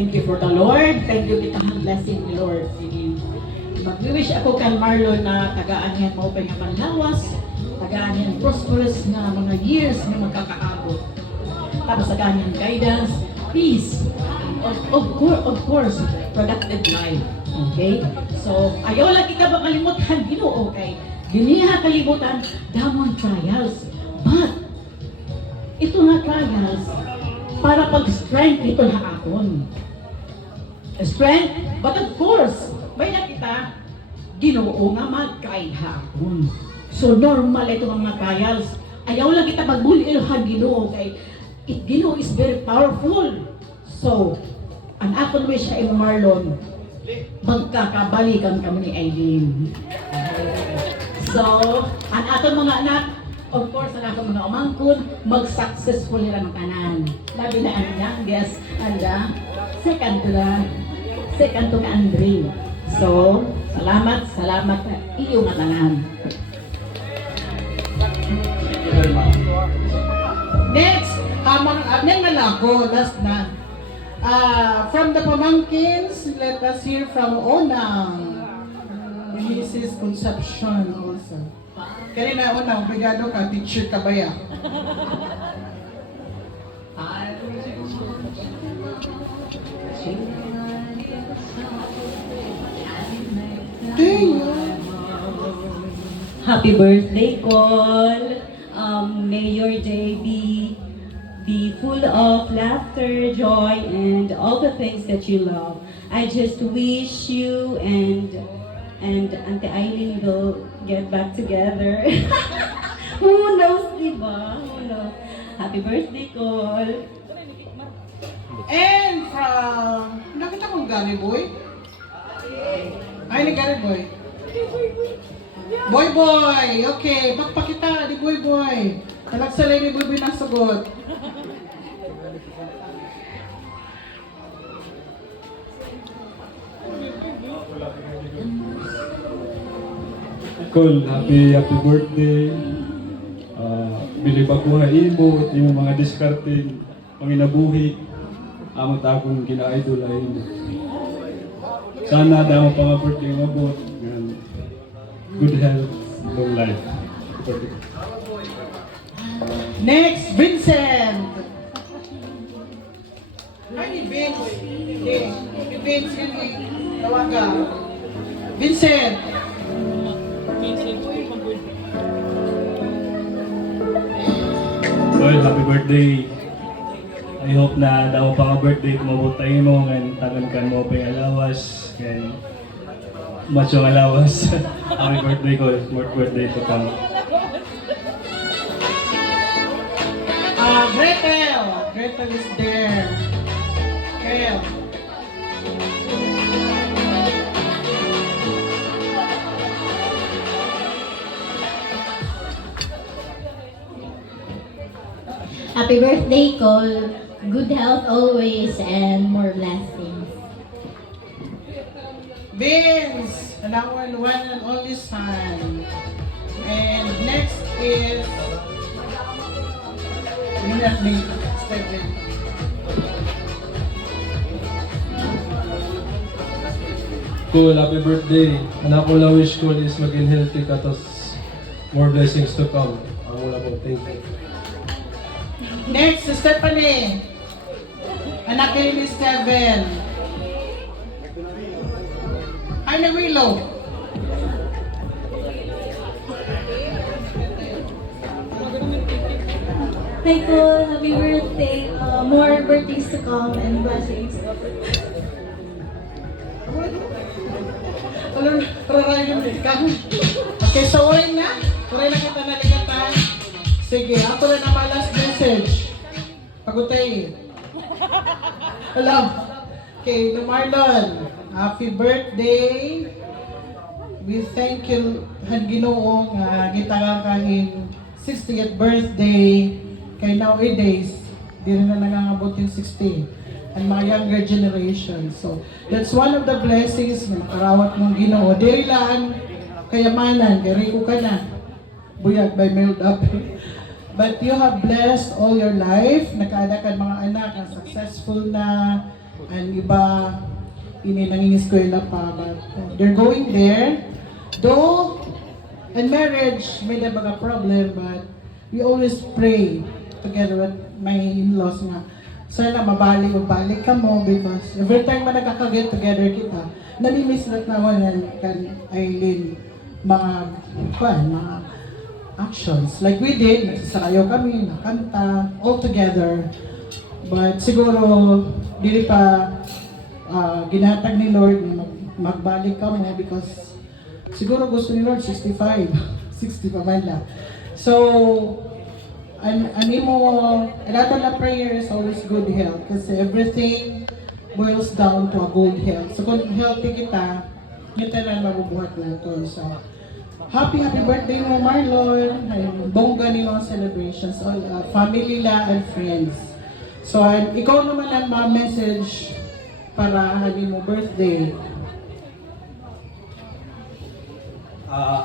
Thank you for the Lord. Thank you kita ang blessing ni Lord. Mag-wish ako kan Marlon na tagaan yan mo pa yung panlawas, tagaan yan prosperous na mga years na magkakaabot. Tapos tagaan yan guidance, peace, of course, productive life. Okay? So, ayaw lagi ka ba kalimutan, Ginoo, okay? Giniha kalimutan, damon trials. But, ito nga trials, para pag-strength ito na akon. Strength, but of course, may nakita, Ginoo nga mag-guide hapon. So normal ito mga trials. Ayaw lang kita magbulilhan Ginoo kay Ginoo is very powerful. So, ang akon wish sa imo Marlon, magkakabalikan kami ni Aileen. So, ang aton mga anak, of course, ang akong mga umangkon, mag-successful nila ng tanan. Labi na ang youngest, anda, second to ka Andre. So, salamat sa iyong tanan. Next, nang nalako, last na. From the pamangkins, let us hear from Onang. Mrs. Concepcion also. Kanina Onang, brigado ka, teacher ka ba ya? Happy birthday, Col. May your day be full of laughter, joy, and all the things that you love. I just wish you and Auntie Eileen will get back together. Who knows, diba? Who knows? Happy birthday, Col. And from, nakita kong Gary Boy? Ay, ni Gary Boy. Boy Boy! Okay, pakpakita ni Boy Boy. Talagsalay ni Boy Boy ng sagot. Cool, happy birthday. Bilib ako nga imo at yung mga discarding panginabuhi. Amot akong kina-idol ay sana damo pa nga birthday mabot. Good health, long life. Next, Vincent! Ay, ni Vince. Hindi, ni Vince yun eh. Tawaga. Vincent! Well, happy birthday. I hope na daw pa ka birthday kumabot tayo mo and tagan ka mo pa yung alawas and macho alawas. Happy birthday ko, more birthday to come. Gretel! Gretel is there. Gretel. Happy birthday, Cole. Good health always and more blessings. Vince! Our one and only son. And next is Minat May Stephen. Cool, happy birthday. Anak ko lang wish ko is maging healthy ka, tapos more blessings to come. Ang wala po, thank you. Next, si Stephanie. Anak ni Steven. Ay, na Willow. Hi, Cole. Happy birthday. More birthdays to come and blessings. Okay, so uray na. Uray na kita naligatan. Sige, ako na naman last message. Pagutay. Alam. Okay, to Marlon. Happy birthday. We thank you, Han Ginoo, nga gitagal kahing 60th birthday. Kay nowadays, di rin na nangangabot yung 60. And mga younger generation. So, that's one of the blessings na makarawat mong Ginoo. Diri lang kayamanan, gari ko ka na. Buyag by mailed up. But you have blessed all your life. Nakaada ka mga anak na successful na. And iba, ini nangingiskwela pa, but they're going there. Though, in marriage, may na mga problem, but we always pray together with my in-laws nga, sana mabalik ka mo because every time na nagkaka-get together kita, namimiss na naman yan kan Aileen mga actions. Like we did, nagsasayaw kami, nakanta, all together. But siguro, dili pa ginatag ni Lord na magbalik ka mo because siguro gusto ni Lord 65, 60 pa man lang. So, a lot of prayer is always good health kasi everything boils down to a good health. So kung healthy kita, kita na mabubuhat natin. So, happy birthday mo Marlon. Bongga ni mga celebrations, all family la and friends. So, ikaw naman ang ma-message para happy mo birthday.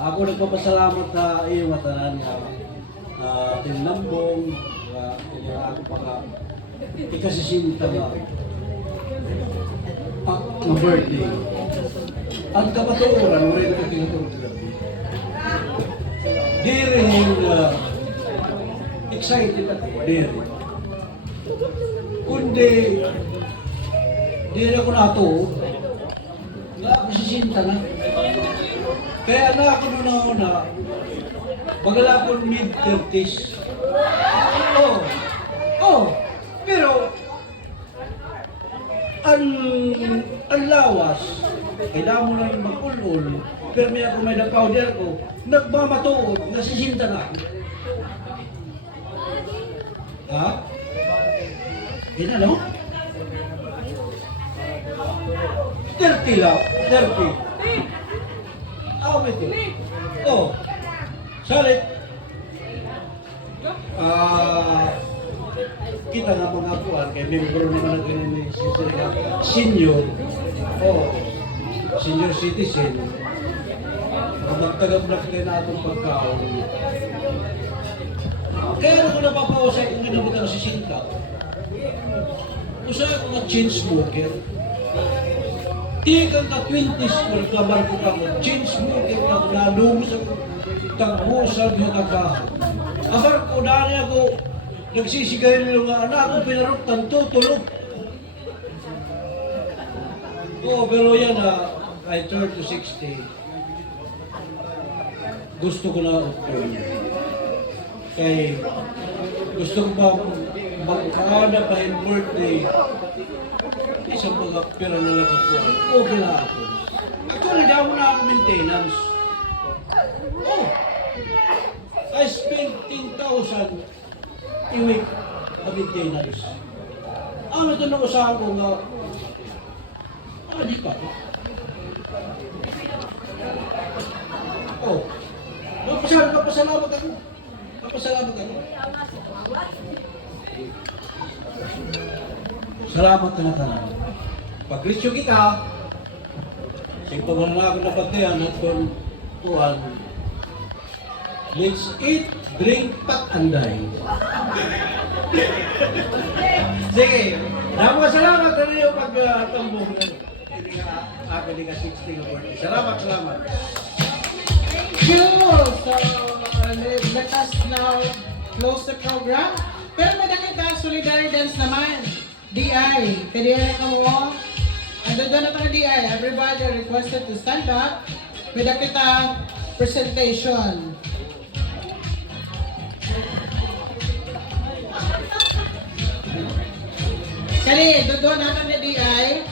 Ako nagpapasalamat sa iyo matanan nga tinlambong kaya ako pa ka ikasisinta nga ng birthday. Ang kapatuoran, wala na tinuturo sa gabi. Di rin excited ako, di rin. Kundi, di rin ako nato, nga ako sisinta na. Kaya na ako nuna-una, magala ko mid-30s. Pero, ang lawas, kailangan mo lang mag-ul-ul, pero may ako may powder ko, nagmamatuod, nasisinta na ako. Ha? Di na, no? 30 lang, 30. Ito. Salit. Kita nga mga kuwan, kaya member naman natin ni senior. Senior citizen. Magtagap na kita na itong pagkaon. Kaya ako napapausay kung ginamit ang sisinta. Usay ako na-chain smoker. Di kang ka-20s ko nagkabar ko ka mo, change mo kayo na nalungo sa tagbusan yung nagkahan. Abar ko na niya ako, nagsisigarilyo nga anak ko pinaruktan, tutulog. Pero yan I turn to 60. Gusto ko na upload. Kaya gusto ko ba magkaana pa yung birthday, isang mga pera na lang ako. Okay na ako. Actually, daw na ako maintenance. I spent 10,000 a week na maintenance. Ano ito na usahan ko nga, di pa. Papasalamat ako. Salamat na tanan. Pag-Krisyo kita, singko mo na ako napagtayan at kung tuwan, let's eat, drink, pat, and dine. Sige, salamat na niyo pag-tambong na ako din ka 60 na birthday. Salamat. So, let us now close the program. Pero may nakita, solidarity dance naman. DI, kadiyan ka mo. Ando doon na tayo DI. Everybody requested to stand up. May nakita presentation. Kani, doon natin na DI.